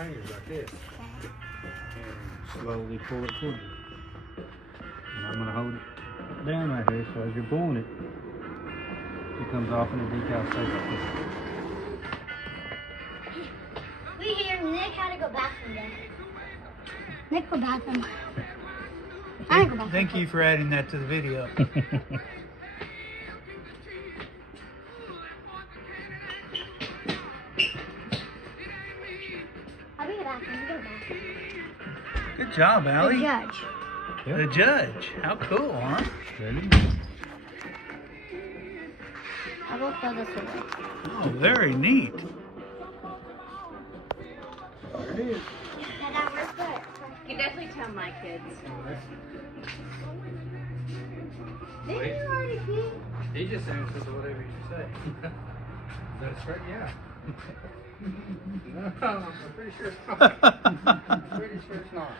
fingers like this. And slowly pull it toward you. And I'm going to hold it down right here, so as you're pulling it, it comes off and the decal stays like this. We hear Nick had to go bathroom then. Nick go bathroom. I go bathroom. Thank you for adding that to the video. I'll be the bathroom. You go to the bathroom. Good job, Allie. The judge. The judge. How cool, huh? Ready? I'll go throw this away. Oh, very neat. There it is. Yeah, that works good. You can definitely tell my kids. Didn't you already pee? He just answers to whatever you say. Is that straight? Yeah. No, I'm pretty sure it's not. I'm pretty sure it's not.